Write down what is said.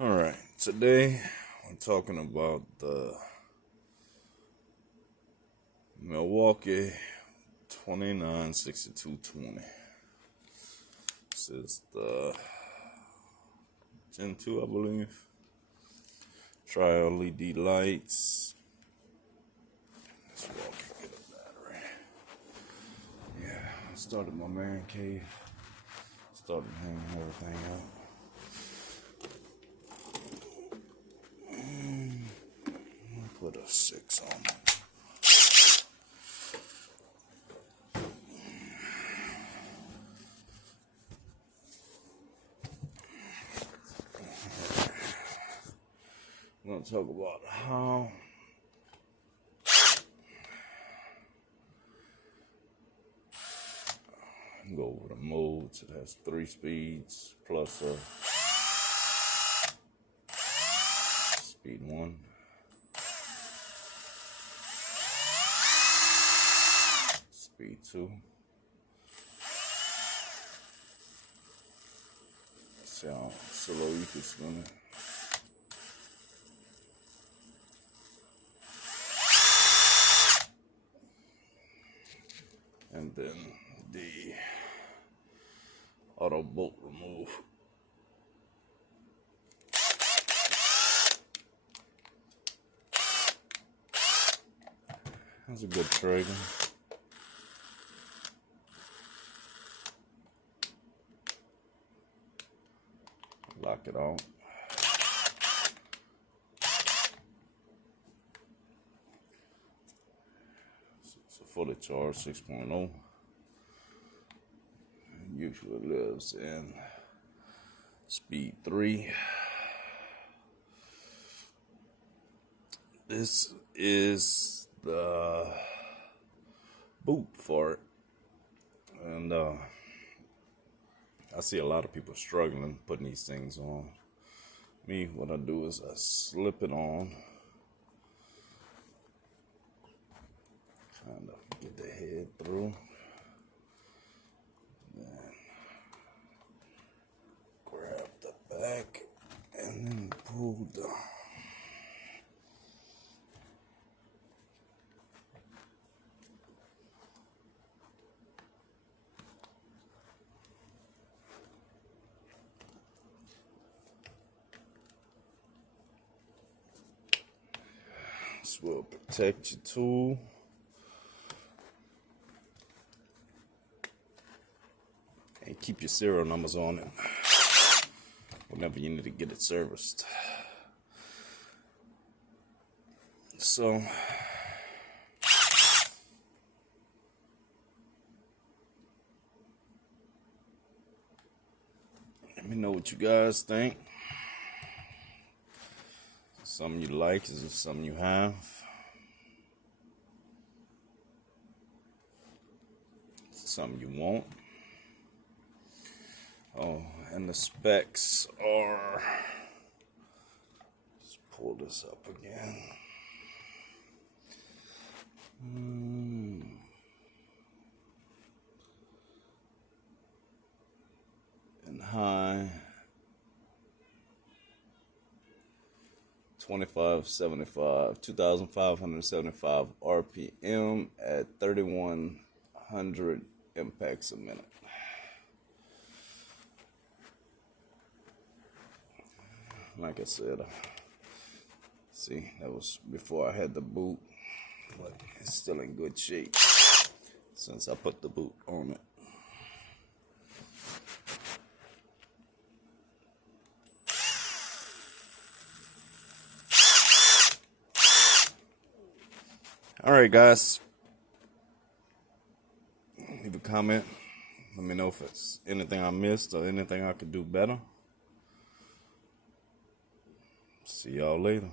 Alright, today we're talking about the Milwaukee 296220. This is the Gen 2, I believe. Tri-LED lights. Let's walk and get a battery. Yeah, I started my man cave. Started hanging everything up. Put a 6 on it. I'm going to talk about how go over the modes. It has 3 speeds plus a speed 1. Speed 2. See how slow you can spin it. And then the auto bolt remove. That's a good trigger. Lock it out. It's a fully charged 6.0. Usually lives in speed 3. This is the boot for it, and I see a lot of people struggling putting these things on. Me, what I do is I slip it on, kind of get the head through, then grab the back, and then pull down. This will protect your tool. And keep your serial numbers on it whenever you need to get it serviced. So, let me know what you guys think. Something you like? Is it something you have? Is it something you want? Oh, and the specs are, let's pull this up again. And high 2,575 RPM at 3,100 impacts a minute. Like I said, see, that was before I had the boot, but it's still in good shape since I put the boot on it. Alright guys, leave a comment, let me know if it's anything I missed or anything I could do better. See y'all later.